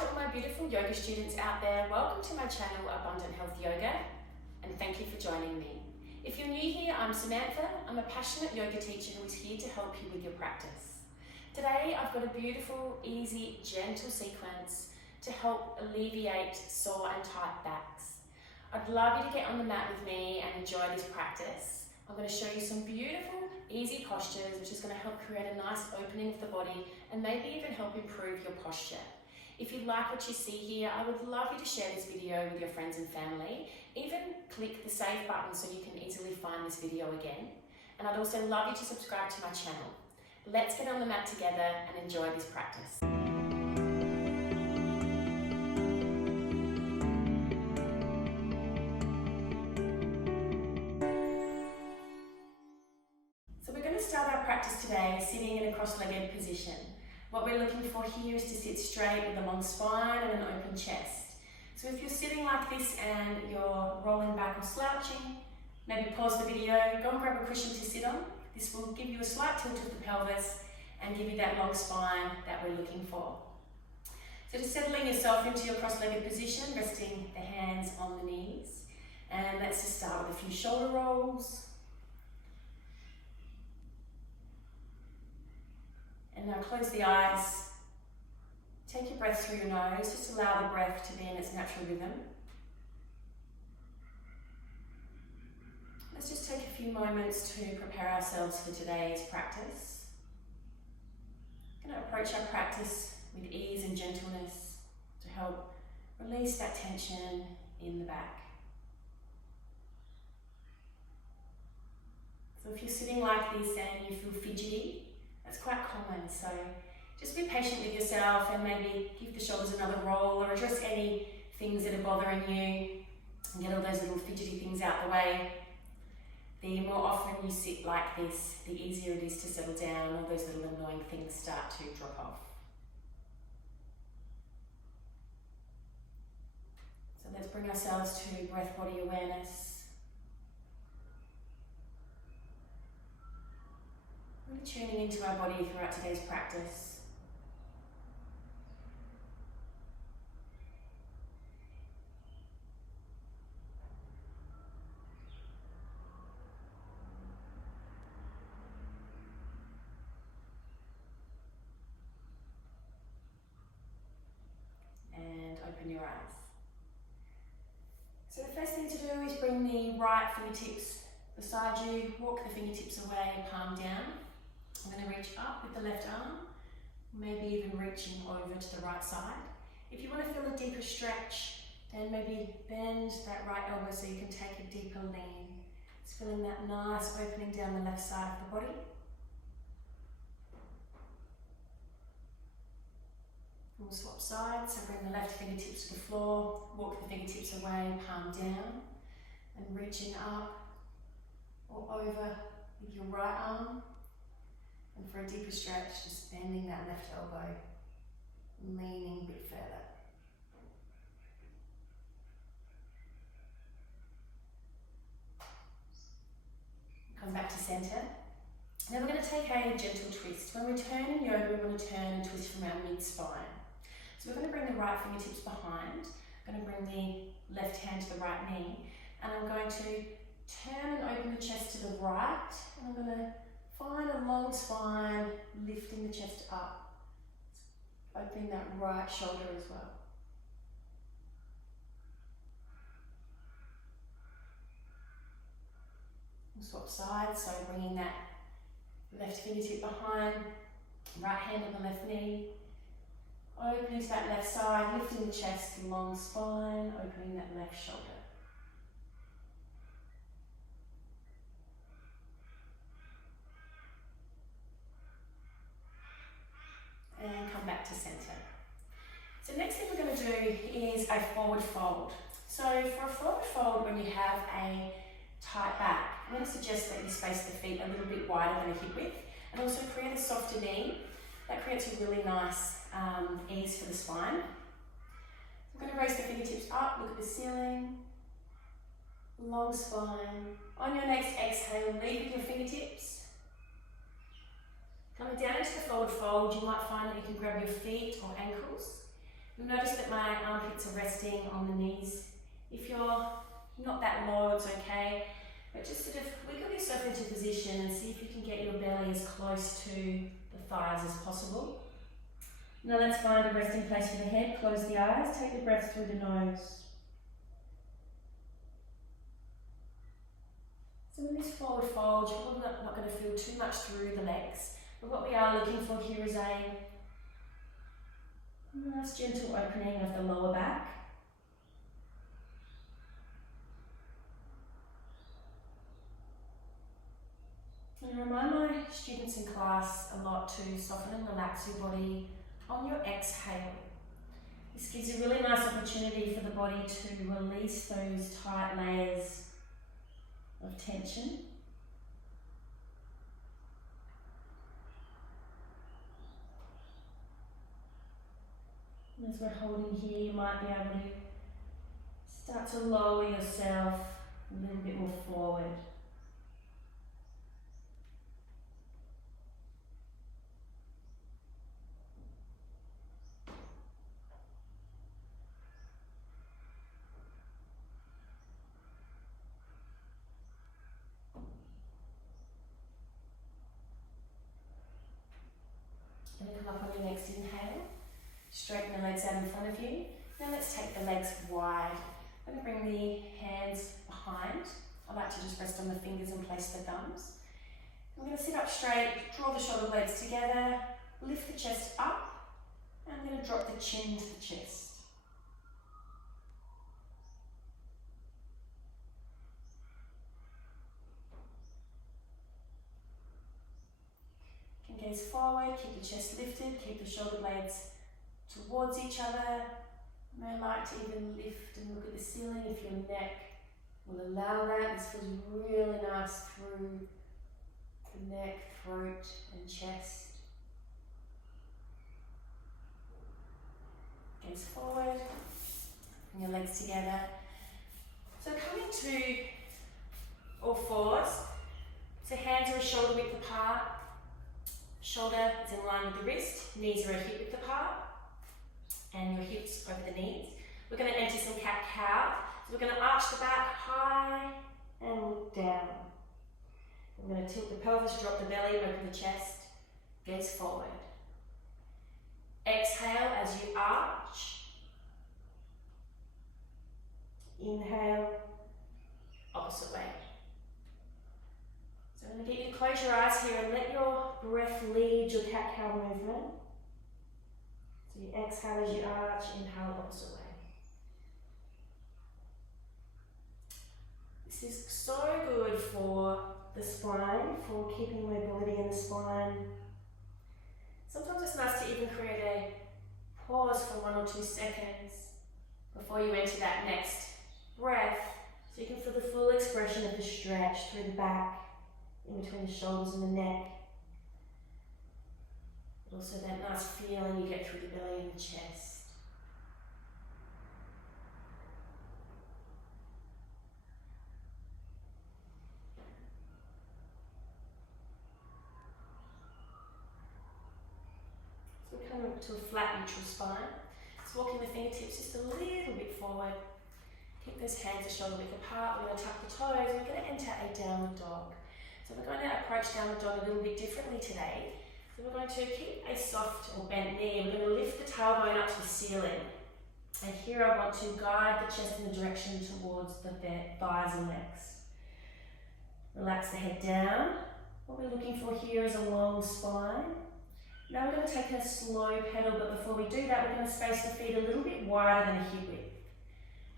to all my beautiful yoga students out there. Welcome to my channel, Abundant Health Yoga, and thank you for joining me. If you're new here, I'm Samantha. I'm a passionate yoga teacher who is here to help you with your practice. Today, I've got a beautiful, easy, gentle sequence to help alleviate sore and tight backs. I'd love you to get on the mat with me and enjoy this practice. I'm going to show you some beautiful, easy postures, which is going to help create a nice opening of the body and maybe even help improve your posture. If you like what you see here, I would love you to share this video with your friends and family. Even click the save button so you can easily find this video again. And I'd also love you to subscribe to my channel. Let's get on the mat together and enjoy this practice. So we're going to start our practice today sitting in a cross-legged position. What we're looking for here is to sit straight with a long spine and an open chest. So if you're sitting like this and you're rolling back or slouching, maybe pause the video, go and grab a cushion to sit on. This will give you a slight tilt of the pelvis and give you that long spine that we're looking for. So just settling yourself into your cross-legged position, resting the hands on the knees. And let's just start with a few shoulder rolls. And now close the eyes, take your breath through your nose, just allow the breath to be in its natural rhythm. Let's just take a few moments to prepare ourselves for today's practice. We're going to approach our practice with ease and gentleness to help release that tension in the back. So if you're sitting like this and you feel fidgety, that's quite common, so just be patient with yourself and maybe give the shoulders another roll or address any things that are bothering you and get all those little fidgety things out the way. The more often you sit like this, the easier it is to settle down, all those little annoying things start to drop off. So let's bring ourselves to breath body awareness. Really tuning into our body throughout today's practice. And open your eyes. So the first thing to do is bring the right fingertips beside you, walk the fingertips away, palm down. I'm going to reach up with the left arm, maybe even reaching over to the right side. If you want to feel a deeper stretch, then maybe bend that right elbow so you can take a deeper lean. It's feeling that nice opening down the left side of the body. We'll swap sides, so bring the left fingertips to the floor, walk the fingertips away, palm down, and reaching up or over with your right arm. And for a deeper stretch, just bending that left elbow, leaning a bit further. Come back to center. Now we're going to take a gentle twist. When we turn in yoga, we want to turn and twist from our mid-spine. So we're going to bring the right fingertips behind. I'm going to bring the left hand to the right knee. And I'm going to turn and open the chest to the right. And I'm going to find a long spine, lifting the chest up, opening that right shoulder as well. We'll swap sides, so bringing that left fingertip behind, right hand on the left knee, opening to that left side, lifting the chest, long spine, opening that left shoulder. And come back to center. So next thing we're going to do is a forward fold. So for a forward fold, when you have a tight back, I'm going to suggest that you space the feet a little bit wider than a hip width and also create a softer knee. That creates a really nice ease for the spine. I'm going to raise the fingertips up, look at the ceiling, long spine. On your next exhale, lead with your fingertips. Coming down into the forward fold, you might find that you can grab your feet or ankles. You'll notice that my armpits are resting on the knees. If you're not that low, it's okay. But just sort of wiggle yourself into position and see if you can get your belly as close to the thighs as possible. Now let's find a resting place for the head. Close the eyes, take the breath through the nose. So in this forward fold, you're probably not going to feel too much through the legs. But what we are looking for here is a nice gentle opening of the lower back. And I remind my students in class a lot to soften and relax your body on your exhale. This gives a really nice opportunity for the body to release those tight layers of tension. And as we're holding here, you might be able to start to lower yourself a little bit more forward. And then come up on your next inhale. Straighten the legs out in front of you. Now let's take the legs wide. I'm going to bring the hands behind. I like to just rest on the fingers and place the thumbs. I'm going to sit up straight, draw the shoulder blades together, lift the chest up, and I'm going to drop the chin to the chest. You can gaze forward, keep the chest lifted, keep the shoulder blades towards each other. You may like to even lift and look at the ceiling if your neck will allow that. This feels really nice through the neck, throat and chest. Gaze forward, bring your legs together. So coming to all fours, so hands are a shoulder width apart, shoulder is in line with the wrist, knees are a hip width apart, and your hips over the knees. We're going to enter some cat-cow. So we're going to arch the back high and look down. We're going to tilt the pelvis, drop the belly, open the chest, gaze forward. Exhale as you arch. Inhale, opposite way. So I'm going to get you to close your eyes here and let your breath lead your cat-cow movement. So you exhale as you arch, inhale opposite way. This is so good for the spine, for keeping mobility in the spine. Sometimes it's nice to even create a pause for 1 or 2 seconds before you enter that next breath, so you can feel the full expression of the stretch through the back, in between the shoulders and the neck. But also that nice feeling you get through the belly and the chest. So we come up to a flat neutral spine. Just walking the fingertips just a little bit forward. Keep those hands a shoulder width apart. We're going to tuck the toes. We're going to enter a downward dog. So we're going to approach downward dog a little bit differently today. So we're going to keep a soft or bent knee. We're going to lift the tailbone up to the ceiling. And here I want to guide the chest in the direction towards the thighs and legs. Relax the head down. What we're looking for here is a long spine. Now we're going to take a slow pedal, but before we do that, we're going to space the feet a little bit wider than a hip width.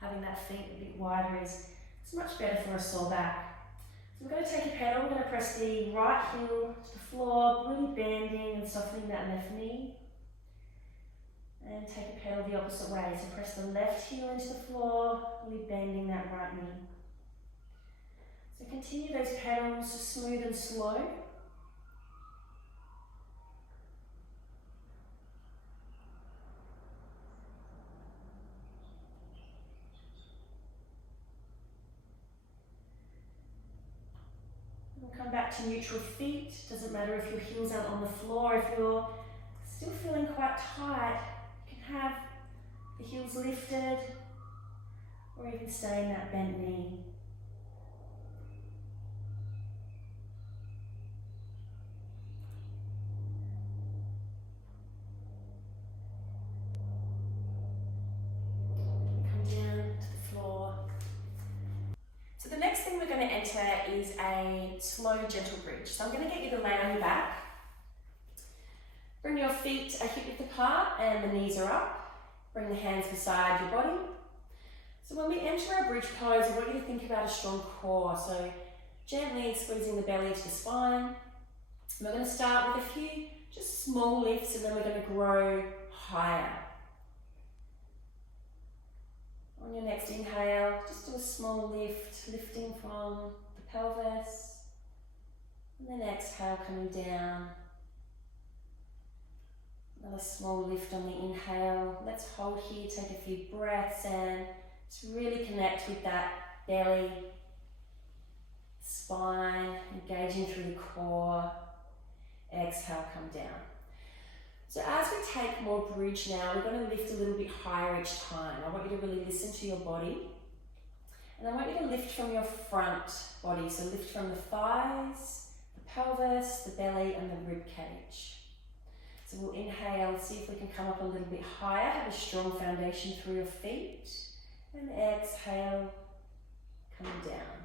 Having that feet a bit wider is much better for a sore back. So we're going to take a pedal, we're going to press the right heel to the floor, really bending and softening that left knee. And take a pedal the opposite way, so press the left heel into the floor, really bending that right knee. So continue those pedals smooth and slow. Come back to neutral feet. Doesn't matter if your heels aren't on the floor. If you're still feeling quite tight, you can have stay in that bent knee. Come down to the floor. So the next thing we're going to enter is a slow, gentle bridge. So I'm going to get you to lay on your back. Bring your feet a hip width apart and the knees are up. Bring the hands beside your body. So when we enter our bridge pose, I want you to think about a strong core. So gently squeezing the belly to the spine. And we're going to start with a few just small lifts and then we're going to grow higher. On your next inhale, just do a small lift, lifting from the pelvis. And then exhale, coming down. Another small lift on the inhale. Let's hold here, take a few breaths and just really connect with that belly, spine, engaging through the core. Exhale, come down. So as we take more bridge now, we're going to lift a little bit higher each time. I want you to really listen to your body. And I want you to lift from your front body. So lift from the thighs, the pelvis, the belly and the rib cage. So we'll inhale, see if we can come up a little bit higher, have a strong foundation through your feet. And exhale, coming down.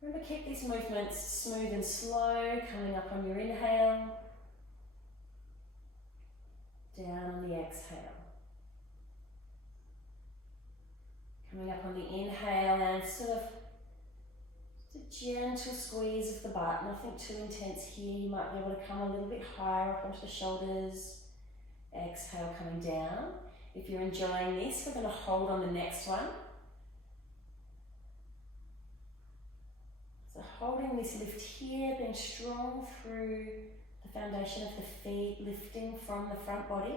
Remember, keep these movements smooth and slow, coming up on your inhale. Down on the exhale. Coming up on the inhale and sort of just a gentle squeeze of the butt, nothing too intense here. You might be able to come a little bit higher up onto the shoulders. Exhale, coming down. If you're enjoying this, we're going to hold on the next one. So holding this lift here, being strong through the foundation of the feet, lifting from the front body.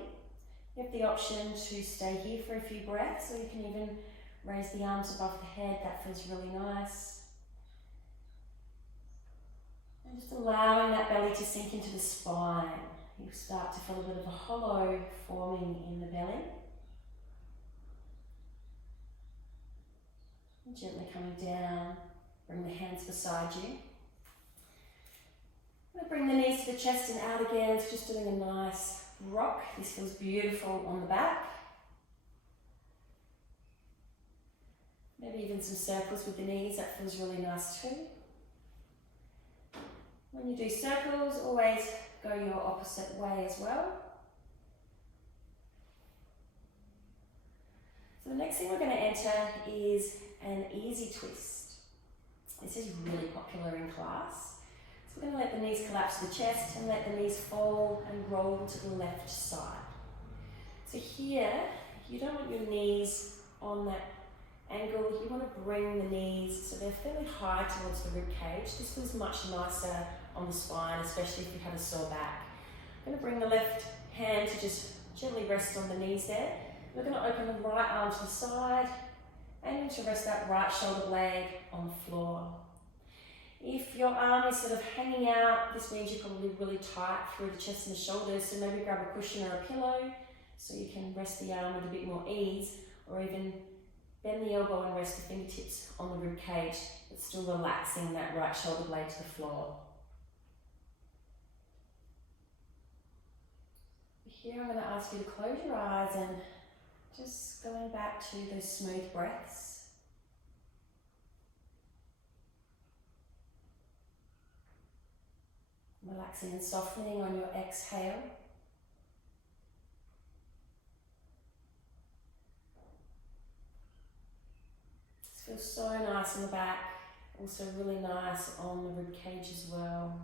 You have the option to stay here for a few breaths, or you can even raise the arms above the head. That feels really nice. And just allowing that belly to sink into the spine. You'll start to feel a bit of a hollow forming in the belly. And gently coming down, bring the hands beside you. I'm going to bring the knees to the chest and out again. It's just doing a nice rock. This feels beautiful on the back. Maybe even some circles with the knees. That feels really nice too. When you do circles, always go your opposite way as well. So the next thing we're going to enter is an easy twist. This is really popular in class. So we're going to let the knees collapse to the chest and let the knees fall and roll to the left side. So here, you don't want your knees on that angle. You want to bring the knees so they're fairly high towards the rib cage. This feels much nicer on the spine, especially if you've had a sore back. I'm going to bring the left hand to just gently rest on the knees there. We're going to open the right arm to the side, aiming to rest that right shoulder blade on the floor. If your arm is sort of hanging out, this means you're probably really tight through the chest and the shoulders, so maybe grab a cushion or a pillow so you can rest the arm with a bit more ease, or even bend the elbow and rest the fingertips on the rib cage, but still relaxing that right shoulder blade to the floor. Here I'm going to ask you to close your eyes and just going back to those smooth breaths. Relaxing and softening on your exhale. This feels so nice in the back, also really nice on the rib cage as well.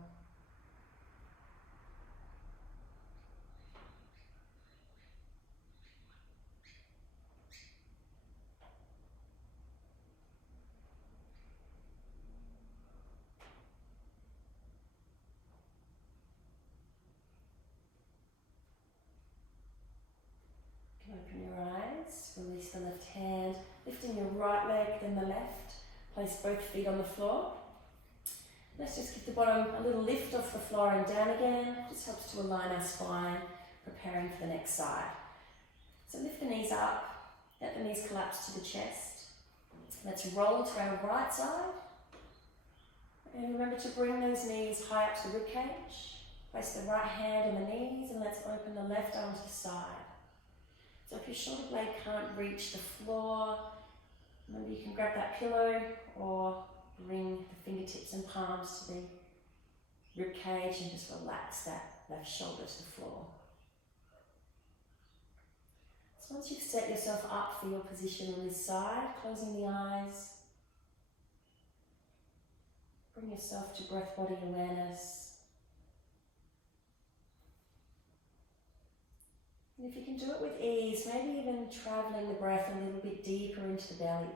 Open your eyes, release the left hand, lifting your right leg, then the left. Place both feet on the floor. Let's just give the bottom a little lift off the floor and down again. Just helps to align our spine, preparing for the next side. So lift the knees up, Let the knees collapse to the chest. Let's roll to our right side. And remember to bring those knees high up to the ribcage. Place the right hand on the knees and let's open the left arm to the side. So if your shoulder blade can't reach the floor, remember you can grab that pillow or bring the fingertips and palms to the ribcage and just relax that left shoulder to the floor. So once you've set yourself up for your position on this side, closing the eyes, bring yourself to breath body awareness. And if you can do it with ease, maybe even travelling the breath a little bit deeper into the belly.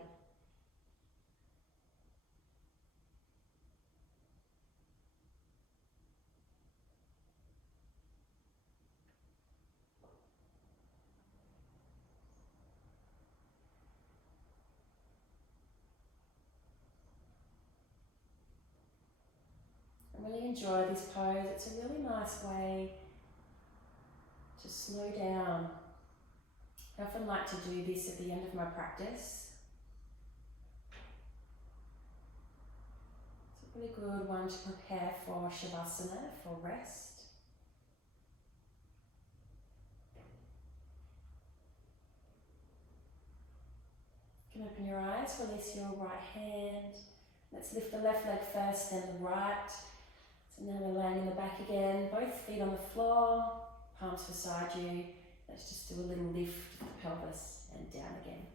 I really enjoy this pose. It's a really nice way to slow down. I often like to do this at the end of my practice. It's a really good one to prepare for Shavasana, for rest. You can open your eyes, release your right hand. Let's lift the left leg first, then the right. So now we're laying in the back again, both feet on the floor, palms beside you. Let's just do a little lift of the pelvis and down again.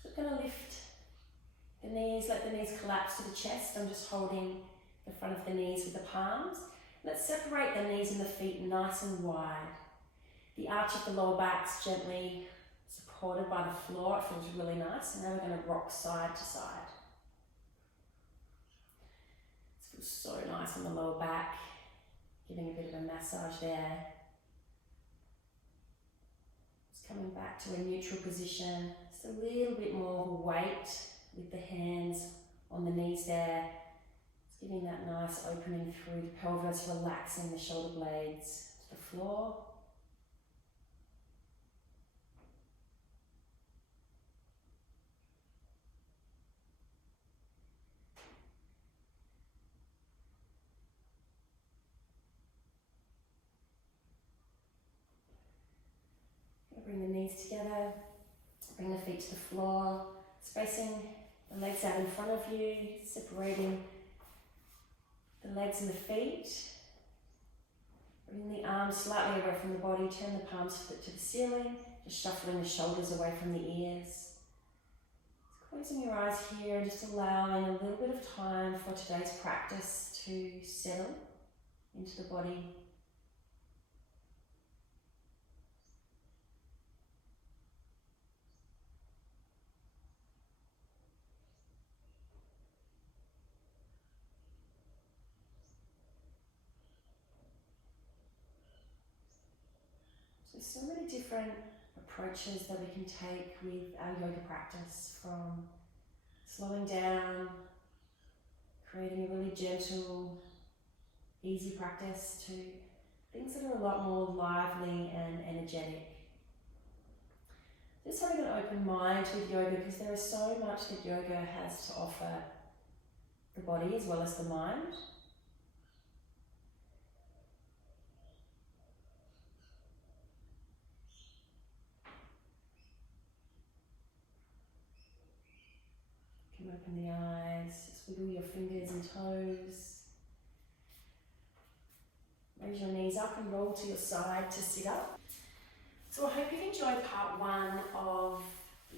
So we're going to lift the knees, let the knees collapse to the chest. I'm just holding the front of the knees with the palms. Let's separate the knees and the feet nice and wide. The arch of the lower back's gently supported by the floor. It feels really nice. And now we're going to rock side to side. Feels so nice on the lower back, giving a bit of a massage there. Just coming back to a neutral position, just a little bit more weight with the hands on the knees there. Just giving that nice opening through the pelvis, relaxing the shoulder blades to the floor. Bring the knees together, bring the feet to the floor, spacing the legs out in front of you, separating the legs and the feet. Bring the arms slightly away from the body, turn the palms to the ceiling, just shuffling the shoulders away from the ears. Just closing your eyes here and just allowing a little bit of time for today's practice to settle into the body. There's so many different approaches that we can take with our yoga practice, from slowing down, creating a really gentle, easy practice, to things that are a lot more lively and energetic. Just having an open mind with yoga, because there is so much that yoga has to offer the body as well as the mind. You can open the eyes, just wiggle your fingers and toes. Raise your knees up and roll to your side to sit up. So I hope you've enjoyed part one of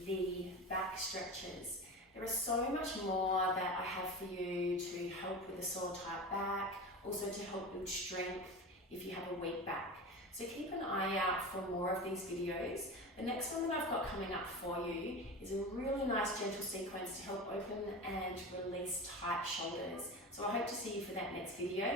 the back stretches. There is so much more that I have for you to help with a sore tight back, also to help build strength if you have a weak back. So keep an eye out for more of these videos. The next one that I've got coming up for you is a really nice gentle sequence to help open and release tight shoulders. So I hope to see you for that next video.